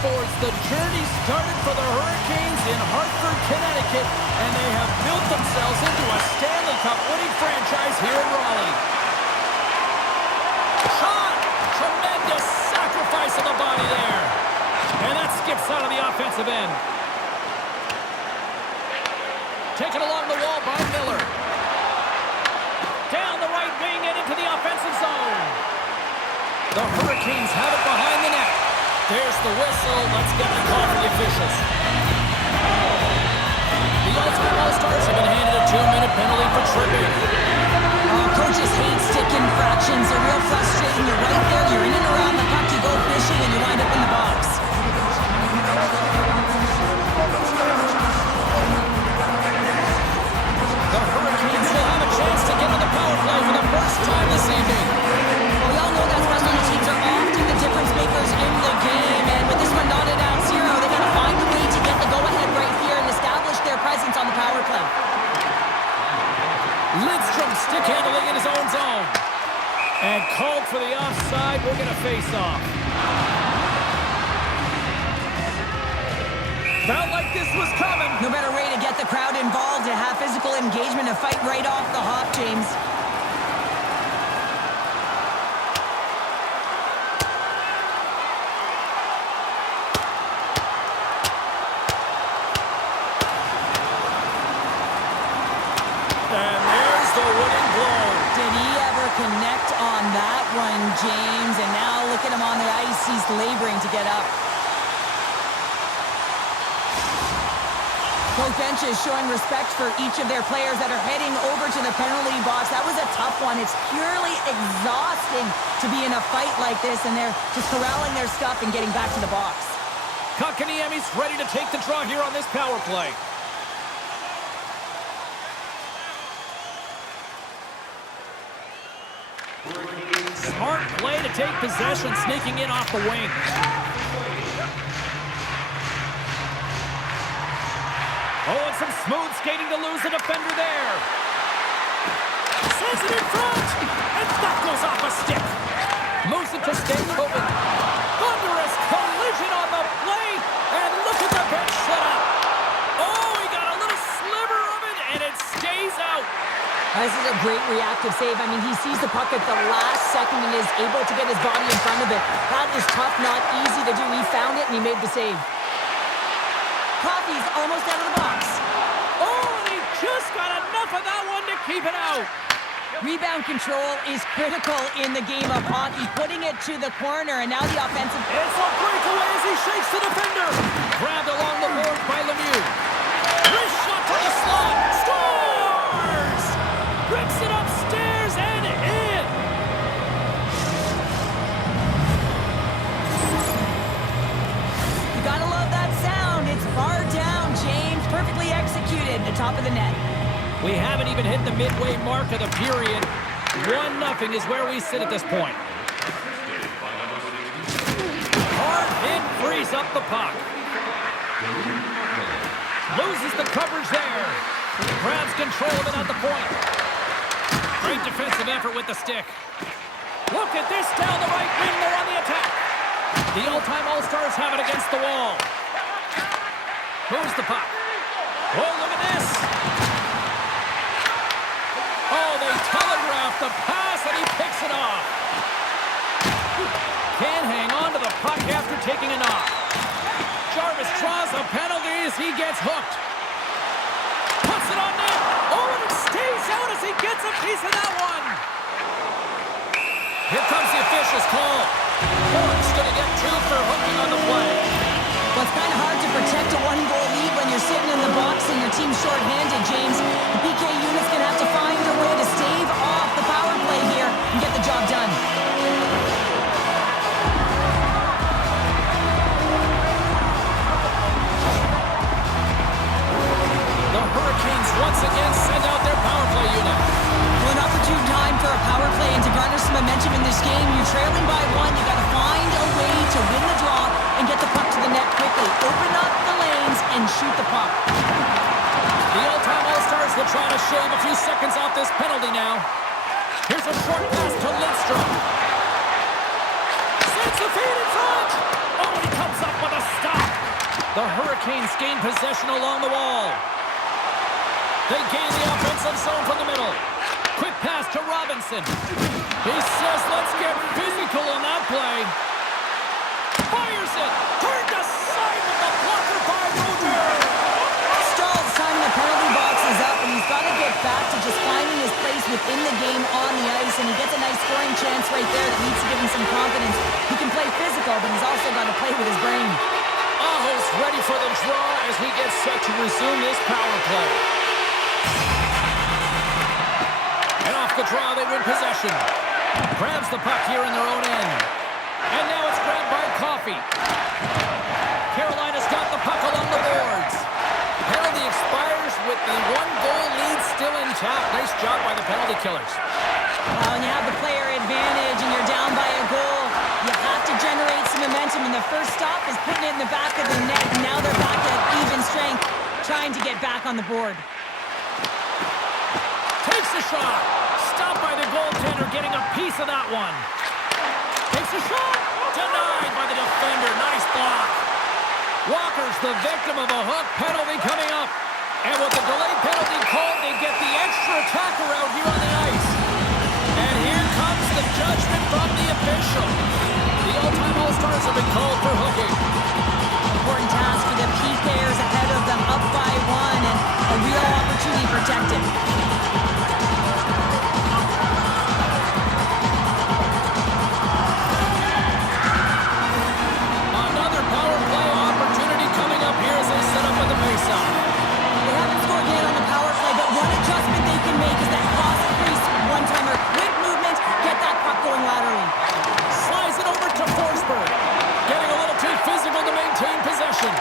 sports, the journey started for the Hurricanes in Hartford, Connecticut, and they have built themselves into a Stanley Cup winning franchise here in Raleigh. Shot! Tremendous sacrifice of the body there. And that skips out of the offensive end. Taken along the wall by Miller. Down the right wing and into the offensive zone. The Hurricanes have it behind the net. There's the whistle. Let's get the call for the officials. The Ultimate All-Stars have been handed a 2-minute penalty for tripping. Coaches hate stick infractions. They're real frustrating. You're right there. You're in and around the puck. You go fishing and you wind up in the box. The Hurricanes will have a chance to get to the power play for the first time this evening. Well, we all know that special teams are often the difference makers in the game. And with this one knotted out 0, they got to find a way to get the go-ahead right here and establish their presence on the power play. Lidstrom stick handling in his own zone. And called for the offside. We're going to face off. Felt like this was coming. No better way to get the crowd involved, to have physical engagement, to fight right off the hop, James. And there's the winning blow. Did he ever connect on that one, James? And now look at him on the ice. He's laboring to get up. Both benches showing respect for each of their players that are heading over to the penalty box. That was a tough one. It's purely exhausting to be in a fight like this, and they're just corralling their stuff and getting back to the box. Kotkaniemi's ready to take the draw here on this power play. Smart play to take possession, sneaking in off the wing. Oh, and some smooth skating to lose the defender there. Sends it in front, and that goes off a stick. Moves it to Stankovic. Thunderous collision on the play, and look at the bench set up. Oh, he got a little sliver of it, and it stays out. This is a great reactive save. I mean, he sees the puck at the last second and is able to get his body in front of it. That is tough, not easy to do. He found it, and he made the save. Coffey's almost out of the box. Oh, and he just got enough of that one to keep it out. Rebound control is critical in the game of hockey. Putting it to the corner, and now the offensive... It's a breakaway as he shakes the defender. Grabbed along the board by Lemieux. Wrist shot to the slot. Scores! Rips it upstairs and in. You gotta love that sound. It's far down, James. Perfectly executed. The top of the net. We haven't even hit the midway mark of the period. 1-0 is where we sit at this point. Hard hit frees up the puck. Loses the coverage there. Grabs control of it at the point. Great defensive effort with the stick. Look at this down the right wing. They're on the attack. The all-time All-Stars have it against the wall. Moves the puck. Oh, look at this. Oh, they telegraph the pass, and he picks it off. Can't hang on to the puck after taking a knock. Jarvis draws a penalty as he gets hooked. Puts it on net. Oh, and it stays out as he gets a piece of that one. Here comes the official's call. Cork's going to get 2 for hooking on the play. Well, it's kind of hard to protect a 1-goal lead when you're sitting in the box and your team's shorthanded, James. The PK unit's going to have to find a way to stave off the power play here and get the job done. The Hurricanes once again send out their power play unit. Well, an opportune time for a power play and to garner some momentum in this game. You're trailing by 1. You got to find a way to win the draw and get the puck to the net quickly. Open up the lanes and shoot the puck. The all-time All-Stars will try to shave a few seconds off this penalty now. Here's a short pass to Lidstrom. Sends the feed in front. Oh, he comes up with a stop. The Hurricanes gain possession along the wall. They gain the offensive zone from the middle. Quick pass to Robinson. He says, let's get physical on that play. Fires it. Turned aside with the blocker by Roger. Stall's time in the penalty box is up, and he's got to get back to just finding his place within the game on the ice, and he gets a nice scoring chance right there that needs to give him some confidence. He can play physical, but he's also got to play with his brain. Aho's ready for the draw as he gets set to resume this power play. And off the draw, they win possession. Grabs the puck here in their own end. And now it's grabbed by Coffey. Carolina's got the puck along the boards. Penalty expires with the one-goal lead still intact. Nice job by the penalty killers. When you have the player advantage and you're down by a goal, you have to generate some momentum, and the first stop is putting it in the back of the net, and now they're back at even strength, trying to get back on the board. Takes a shot. Stopped by the goaltender, getting a piece of that one. Takes a shot. Denied by the defender. Nice block. Walker's the victim of a hook penalty coming up. And with the delayed penalty called, they get the extra attacker out here on the ice. And here comes the judgment from the official. The all-time All-Stars have been called for hooking. Important task for the PKers ahead of them, up by one, and a real opportunity protected. Another power play opportunity coming up here as they set up with the face-off. They haven't scored yet on the power play, but one adjustment they can make is that cross-crease one-timer. Quick movement, get that puck going laterally. Slides it over to Forsberg. Getting a little too physical to maintain possession.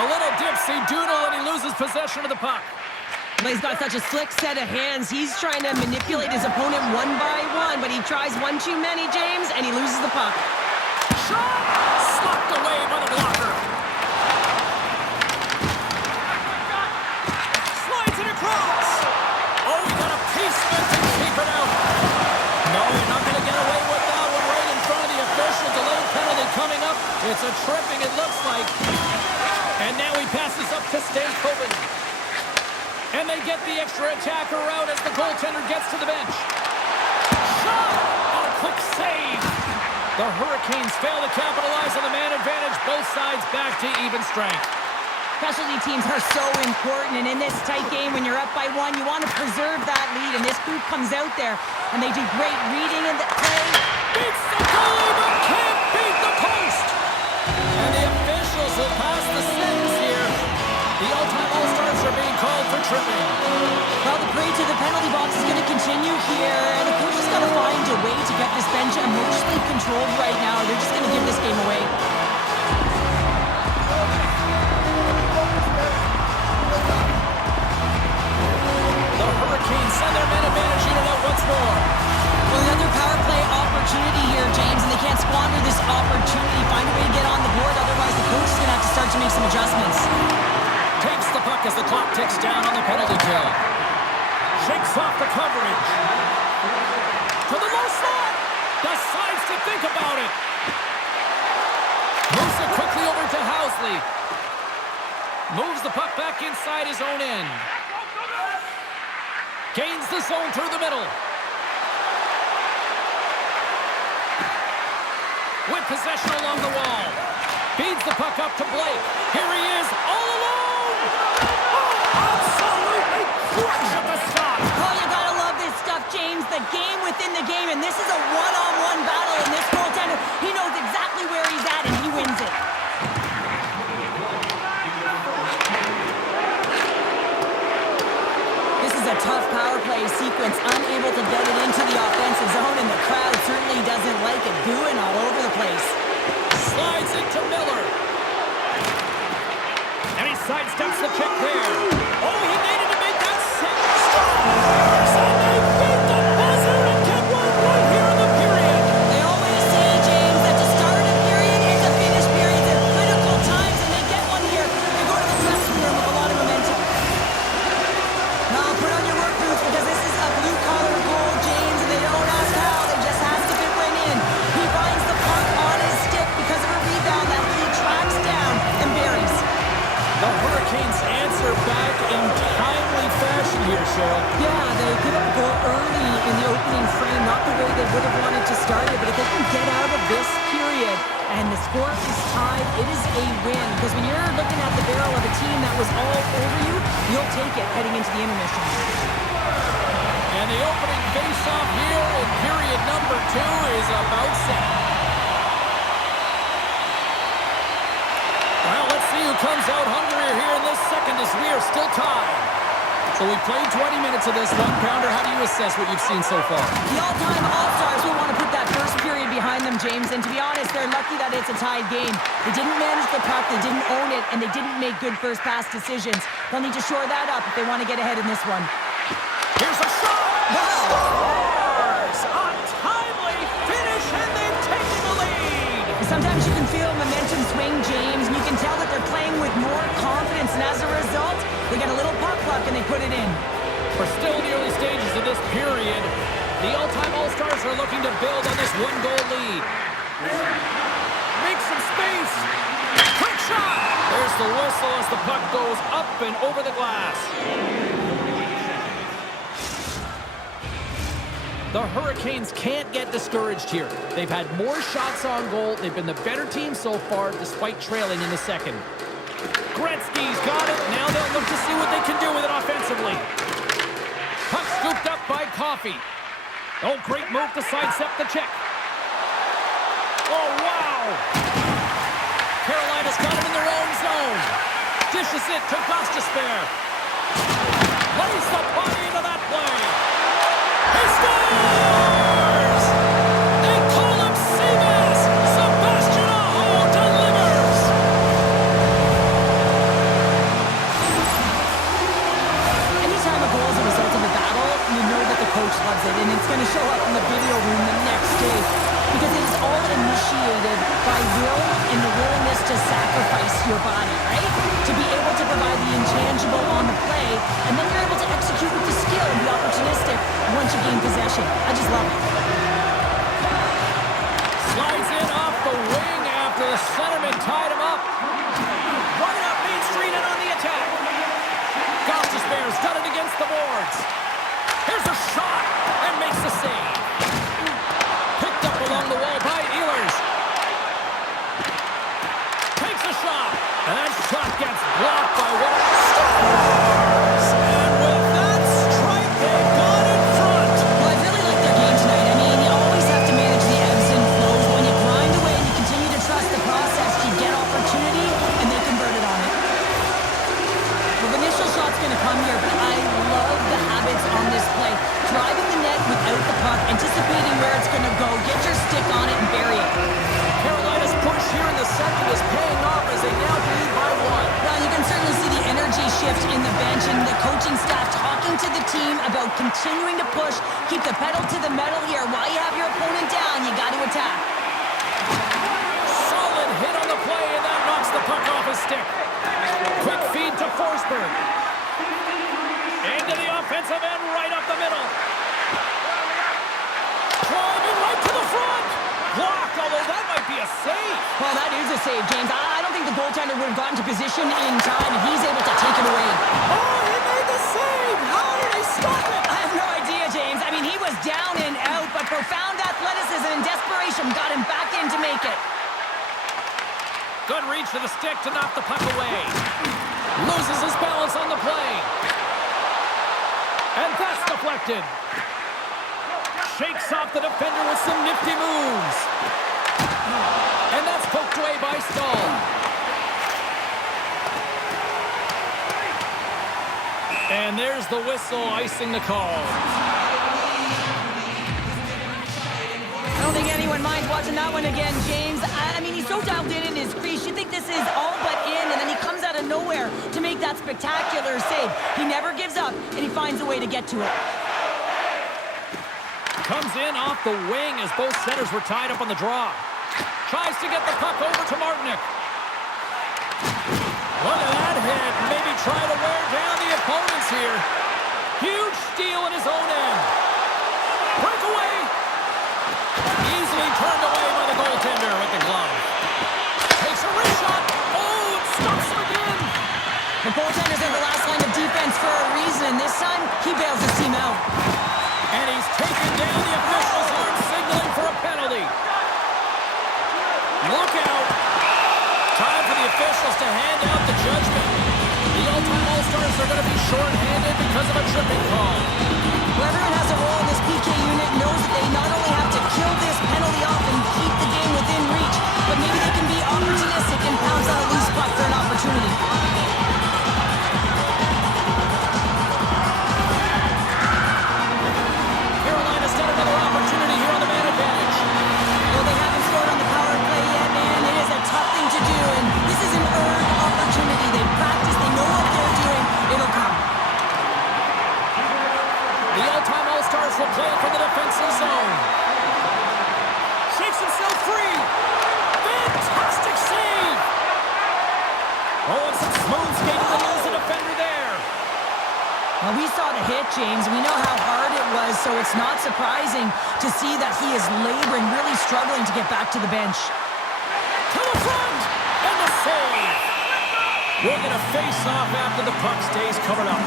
A little dipsy doodle and he loses possession of the puck. He's got such a slick set of hands. He's trying to manipulate his opponent one by one, but he tries one too many, James, and he loses the puck. Shot! Slapped away by the blocker. Slides it across. Oh, he got a piece of it to keep it out. No, you're not going to get away with that one right in front of the official. Delayed penalty coming up. It's a tripping, it looks like. And now he passes up to Stankoven. And they get the extra attacker out as the goaltender gets to the bench. Shot! Oh, quick save. The Hurricanes fail to capitalize on the man advantage. Both sides back to even strength. Specialty teams are so important, and in this tight game, when you're up by one, you want to preserve that lead, and this group comes out there, and they do great reading in the play. Beats the goalie, but can't beat the post. And the officials will pass the sentence here. The all-time All-Stars are being called for tripping. Well, the parade to the penalty box is going to continue here, and the coach has got to find a way to get this bench emotionally controlled right now. They're just going to give this game away. The Hurricanes send their man advantage unit out once more. Well, another power play opportunity here, James, and they can't squander this opportunity. Find a way to get on the board, otherwise the coach is going to have to start to make some adjustments. Takes the puck as the clock ticks down on the penalty kill. Shakes off the coverage. To the low slot. Decides to think about it. Moves it quickly over to Housley. Moves the puck back inside his own end. Gains the zone through the middle. With possession along the wall. Feeds the puck up to Blake. Here he is, all alone! Oh, absolutely crush at the stop! Oh, you gotta love this stuff, James. The game within the game, and this is a one-on-one battle, and this goaltender, he knows exactly where he's at, and he wins it. This is a tough power play sequence, unable to get it into the offensive zone, and the crowd certainly doesn't like it, booing all over the place. Slides it to Miller. And he sidesteps the kick there. Oh, he needed to make that save. So they beat the buzzer and get one right here in the period. They always say, James, that to start a period and to finish periods at critical times, and they get one here. They go to the dressing room with a lot of momentum. Now, put on your work boots because this is a blue-collar goal, James, and they don't ask how. They just has to fit right in. He finds the puck on his stick because of a rebound that he tracks down. Yeah, they give up a goal early in the opening frame, not the way they would have wanted to start it, but if they can get out of this period and the score is tied, it is a win. Because when you're looking at the barrel of a team that was all over you, you'll take it heading into the intermission. And the opening face-off here in period number 2 is about set. Well, let's see who comes out hungrier here in this second as we are still tied. So we played 20 minutes of this one-pounder. How do you assess what you've seen so far? The all-time All-Stars will want to put that first period behind them, James. And to be honest, they're lucky that it's a tied game. They didn't manage the puck, they didn't own it, and they didn't make good first-pass decisions. They'll need to shore that up if they want to get ahead in this one. Here's a shot! Scores! A timely finish, and they've taken the lead! Sometimes you can feel momentum swing, James, and you can tell that they're playing with more confidence, and as a result, they get a little puck luck and they put it in. We're still in the early stages of this period. The all-time All-Stars are looking to build on this one-goal lead. Make some space! Quick shot! There's the whistle as the puck goes up and over the glass. The Hurricanes can't get discouraged here. They've had more shots on goal. They've been the better team so far, despite trailing in the second. Gretzky's got it. Now they'll look to see what they can do with it offensively. Puck scooped up by Coffey. Oh, great move to sidestep the check. Oh, wow! Carolina's got it in their own zone. Dishes it to gosha-yar17. Plays the body into that play. He scores! They call him Seabass! Sebastian Aho delivers! Anytime a goal is a result of a battle, you know that the coach loves it, and it's going to show up in the video room the next day. Because it is all initiated by will and the willingness to sacrifice your body, right? To be able to provide the intangible on the play, and then you're able to execute with the skill and be opportunistic once you gain possession. I just love it. Slides in off the wing after the centerman tied him up. Running up Main Street and on the attack. Gosha-yar's done it against the boards. Here's a shot and makes the save. Picked up along the wall by Ehlers. Takes a shot. And that shot gets blocked by Watt. Scores! And with that strike, they've gone in front. Well, I really like their game tonight. I mean, you always have to manage the ebbs and flows. When you grind away and you continue to trust the process, you get opportunity, and they converted on it. The initial shot's going to come here, but I love the habits on this play. Driving the net without the puck, anticipating where it's going to go, get your stick on it and bury it. Carolina's push here in the second is paying off as they now lead by 1. Well, you can certainly see the energy shift in the bench and the coaching staff talking to the team about continuing to push, keep the pedal to the metal here. While you have your opponent down, you got to attack. Solid hit on the play, and that knocks the puck off his stick. Quick feed to Forsberg. Into the offensive end, right up the middle. Driving right to the front. Blocked, although that might be a save. Well, that is a save, James. I don't think the goaltender would have gotten to position in time, and he's able to take it away. Oh, he made the save. How did he stop it? I have no idea, James. I mean, he was down and out, but profound athleticism and desperation got him back in to make it. Good reach to the stick to knock the puck away. Loses his balance on the play. And that's deflected. Shakes off the defender with some nifty moves. And that's poked away by Stahl. And there's the whistle icing the call. I don't think anyone minds watching that one again, James. I mean, he's so dialed in his crease. You think this is all but in, and then he comes out of nowhere to make that spectacular save. He never gives up, and he finds a way to get to it. Comes in off the wing as both centers were tied up on the draw. Tries to get the puck over to Martinick. Look at that hit. Maybe try to wear down the opponents here. Huge steal in his own end. Breakaway. Easily turned away by the goaltender with the glove. Takes a wrist shot. Oh, it stops him again. The goaltender's in the last line of defense for a reason. This time, he bails his shorthanded because of a tripping call. Well, everyone has a role in this PK unit, knows that they not only have to kill this penalty off and keep the game within reach, but maybe they can be opportunistic and pounce on a loose puck for an opportunity. Carolina's got another opportunity here on the man advantage. Well, they haven't scored on the power play yet, man. It is a tough thing to do, and this is an earned opportunity. They practice, they know what they're doing. It'll come. The all-time All-Stars will play it from the defensive zone. Shakes himself free. Fantastic save. Oh, and some smooth skating to lose the defender there. Well, we saw the hit, James. We know how hard it was, so it's not surprising to see that he is laboring, really struggling to get back to the bench. To the front, and the save. We're going to face off after the puck stays covered up.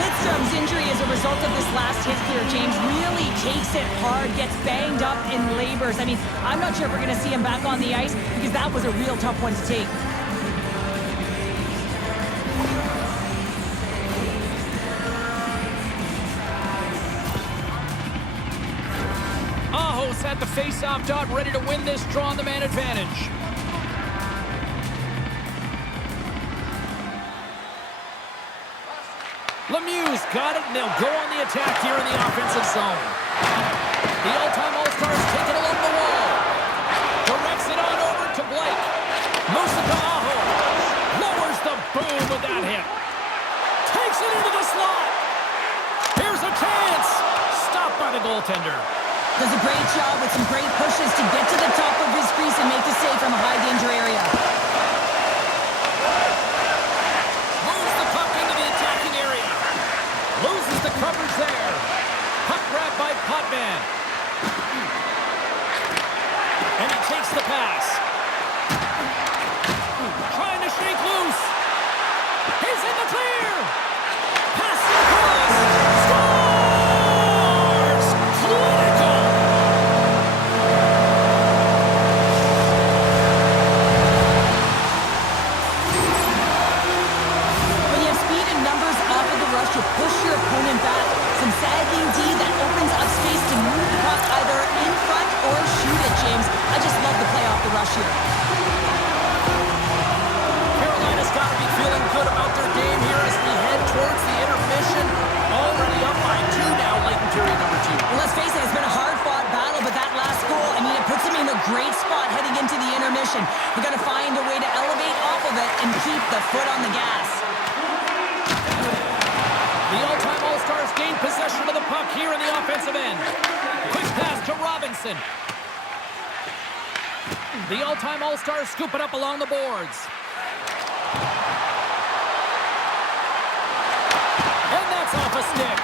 Lidstrom's injury as a result of this last hit here, James, really takes it hard, gets banged up and labors. I mean, I'm not sure if we're going to see him back on the ice because that was a real tough one to take. Aho's at the face-off dot, ready to win this draw on the man advantage. Lemieux's got it, and they'll go on the attack here in the offensive zone. The all-time All-Stars take it along the wall. Directs it on over to Blake. Moves it to Aho. Lowers the boom with that hit. Takes it into the slot. Here's a chance. Stopped by the goaltender. Does a great job with some great pushes to get to the top of his crease and make the save from a high-danger area. Moves the puck into the attacking area. Loses the coverage there. Puck grabbed by Potvin. And he takes the pass. Trying to shake loose. He's in the clear. Pass across. Scores! Clinical! When you have speed and numbers off of the rush, you push your opponent back. Some sagging D that opens up space to move the puck either in front or shoot it, James. I just love the play off the rush here. Carolina's got to be feeling good about their game here as we head towards the intermission. Already up by 2 now, late in period number 2. Well, let's face it, it's been a hard-fought battle, but that last goal, I mean, it puts them in a great spot heading into the intermission. We've got to find a way to elevate off of it and keep the foot on the gas. The all-time All-Stars gain possession of the puck here in the offensive end. Quick pass to Robinson. The all-time All-Stars scoop it up along the boards. And that's off a stick.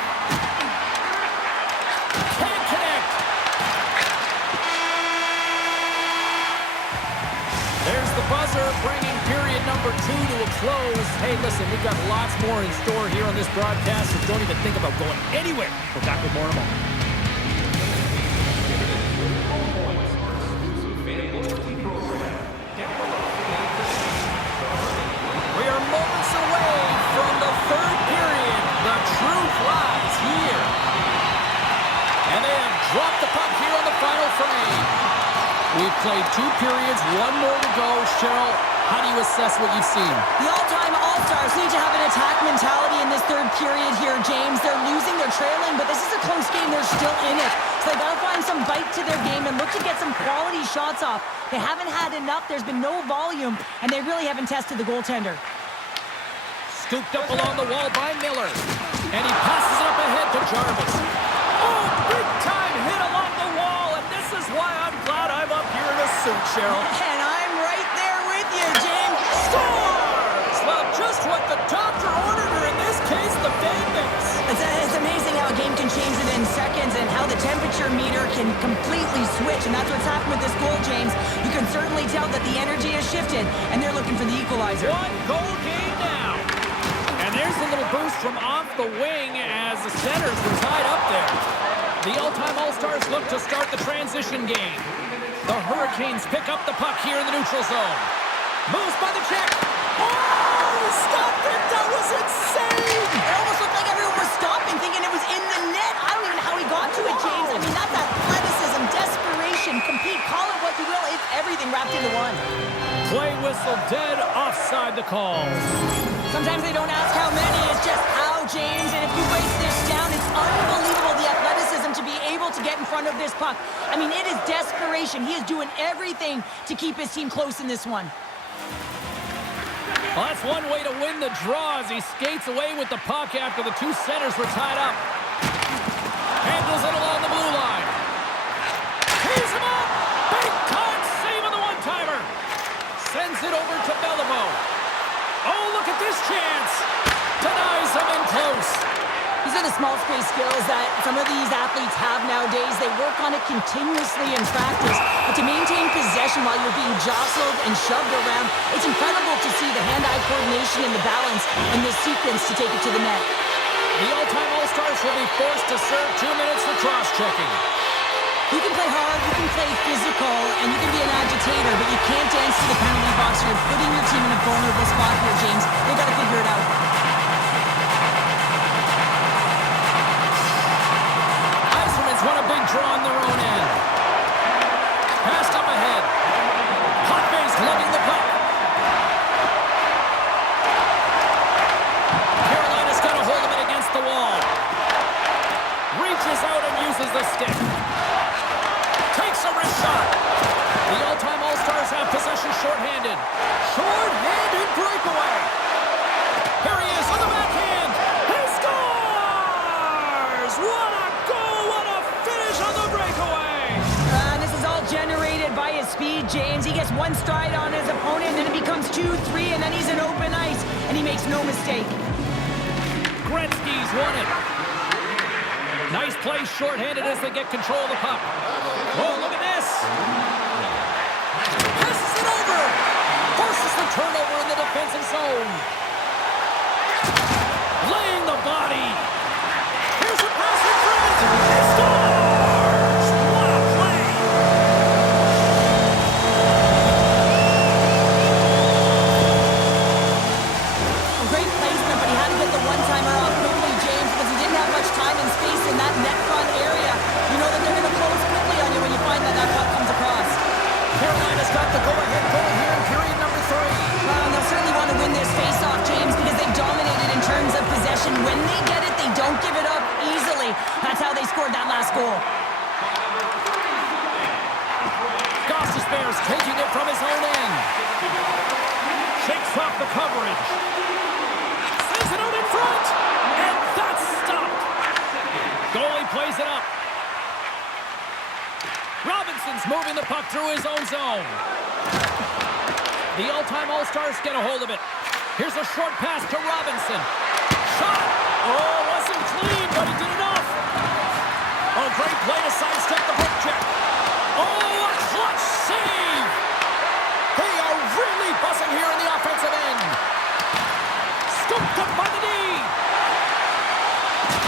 Can't connect. There's the buzzer, bringing period number 2 to a close. Hey, listen, we've got lots more in store here on this broadcast, so don't even think about going anywhere. We're back with more in a moment. We are moments away from the third period. The truth lies here. And they have dropped the puck here on the final frame. We've played 2 periods, 1 more to go. Cheryl, how do you assess what you've seen? The all-time All-Stars need to have an attack mentality in this third period here, James. They're losing, they're trailing, but this is a close game. They're still in it. So they got to find some bite to their game and look to get some quality shots off. They haven't had enough. There's been no volume, and they really haven't tested the goaltender. Scooped up along the wall by Miller. And he passes it up ahead to Jarvis. Oh, big-time hit along the wall, and this is why I'm glad I'm up here in a suit, Cheryl. And I'm right there with you, James. Scores! Well, just what the doctor ordered, or in this case, the fan base. It's amazing how a game can change within seconds and how the temperature meter can completely switch, and that's what's happened with this goal, James. You can certainly tell that the energy has shifted, and they're looking for the equalizer. 1-goal game now. And there's a little boost from off the wing as the centers were tied up there. The all-time All-Stars look to start the transition game. The Hurricanes pick up the puck here in the neutral zone. Moves by the check. Oh, he stopped it! That was insane! It almost looked like everyone was stopping, thinking it was in the net. I don't even know how he got to it, James. I mean, that's athleticism, desperation, compete, call it what you will. It's everything wrapped into one. Play whistle dead, offside the call. Sometimes they don't ask how many, it's just how, James. And if you break this down, it's unbelievable, the athleticism to be able to get in front of this puck. I mean, it is desperation. He is doing everything to keep his team close in this one. Well, that's one way to win the draw as he skates away with the puck after the two centers were tied up. Handles it along the blue line. Tees him up! Big time save on the one-timer! Sends it over to Beliveau. Oh, look at this chance! Denies him in close. These are the small space skills that some of these athletes have nowadays. They work on it continuously in practice. But to maintain possession while you're being jostled and shoved around, it's incredible to see the hand-eye coordination and the balance in this sequence to take it to the net. The all-time All-Stars will be forced to serve 2 minutes for cross-checking. You can play hard, you can play physical, and you can be an agitator, but you can't dance to the penalty box. You're putting your team in a vulnerable spot here, James. They got to figure it out. Iserman's won a big draw on their own end. Passed up ahead. Hot face lugging the puck. Carolina's got a hold of it against the wall. Reaches out and uses the stick. Takes a wrist shot. The all-time All-Stars have possession shorthanded. Shorthanded breakaway. Here he is on the backhand. He scores! What a goal! What a finish on the breakaway! This is all generated by his speed, James. He gets one stride on his opponent, then it becomes 2, 3, and then he's in open ice, and he makes no mistake. Gretzky's won it. Nice play shorthanded as they get control of the puck. Oh, look at this. Passes it over. Forces the turnover in the defensive zone. Laying the body. Here's a pass in front. He scores! What a play. A great placement, but he had to get the one-timer off quickly, James, because he didn't have much time and space in that net front area. You know that they're going to close quickly on you when you find that puck comes across. Carolina's got the go-ahead goal here in period number 3. And they'll certainly want to win this face-off, James, because they dominated in terms of possession. When they get it, they don't give it up easily. That's how they scored that last goal. Goss's Bears taking it from his own end. Shakes off the coverage. Sends it out in front. And that's stopped. Goalie plays it up. Robinson's moving the puck through his own zone. The all-time All-Stars get a hold of it. Here's a short pass to Robinson. Shot! Oh, wasn't clean, but he did enough. Oh, great play to sidestep the hook check. Oh, a clutch save! They are really buzzing here in the offensive end. Scooped up by the D.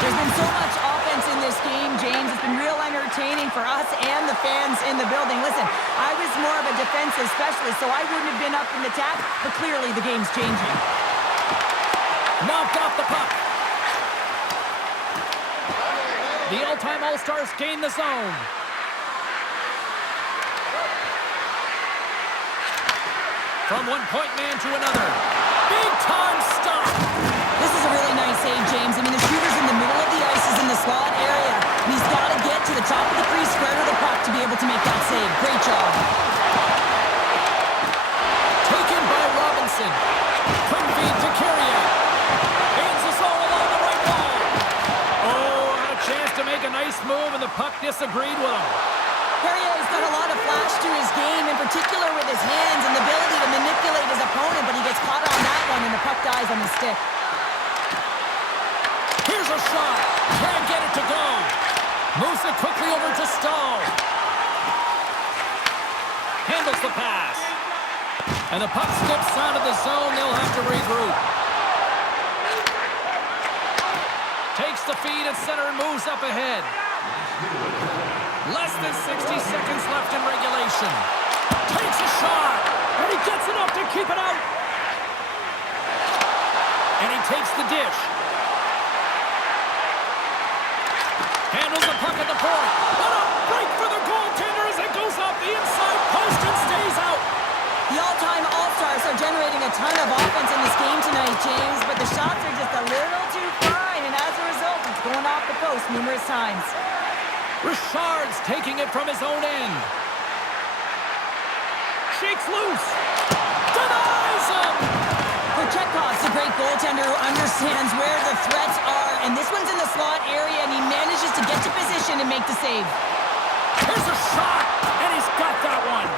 There's been so much offense in this game, James. It's been real entertaining for us and the fans in the building. Listen, I was more of a defensive specialist, so I wouldn't have been up in the tap, but clearly the game's changing. Knocked off the puck. The all-time All-Stars gain the zone. From one point man to another. Big time stop. This is a really nice save, James. I mean, the shooter's in the middle of the ice, is in the slot area, and he's got to get to the top of the crease, square to the puck to be able to make that save. Great job. Taken by Robinson. Quick feed to Carrier. Gains the zone along the right wall. Oh, had a chance to make a nice move, and the puck disagreed with him. Carrier's got a lot of flash to his game, in particular with his hands and the ability to manipulate his opponent, but he gets caught on that one, and the puck dies on the stick. Here's a shot. Can't get it to go. Moves it quickly over to Stahl. Handles the pass. And the puck skips out of the zone. They'll have to regroup. Takes the feed at center and moves up ahead. Less than 60 seconds left in regulation. Takes a shot. And he gets enough to keep it out. And he takes the dish. Handles the puck at the point. What a break for the goaltender as it goes off the inside post and stays out. The all-time All-Stars are generating a ton of offense in this game tonight, James, but the shots are just a little too fine, and as a result, it's going off the post numerous times. Richard's taking it from his own end. Shakes loose. Denies him. Chekhov's a great goaltender who understands where the threats are, and this one's in the slot area, and he manages to get to position and make the save. There's a shot, and he's got that one.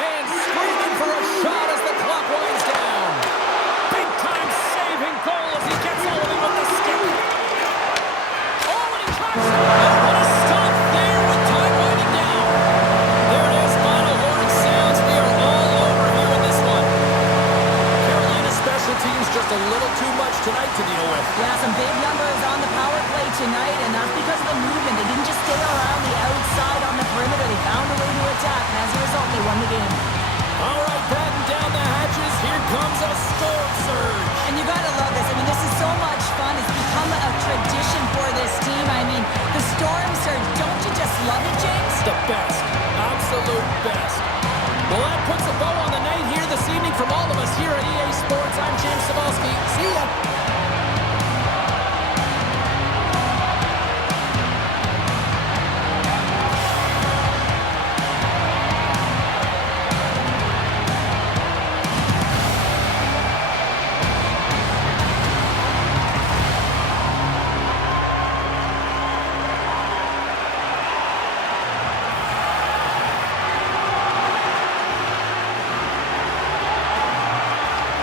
Fans screaming for a shot as the clock winds down. Big-time saving goal as he gets all of it with the stick. Oh, and he tracks it. Oh, what a stop there with time winding down. There it is, final horn sounds. We are all over here in this one. Carolina's special teams just a little too much tonight to deal with. Yeah, some big numbers on the power play tonight, and that's because of the movement. They didn't just stay around the outside on the perimeter. They found a way to attack, and as a result, they won the game. All right, batten down the hatches. Here comes a storm surge.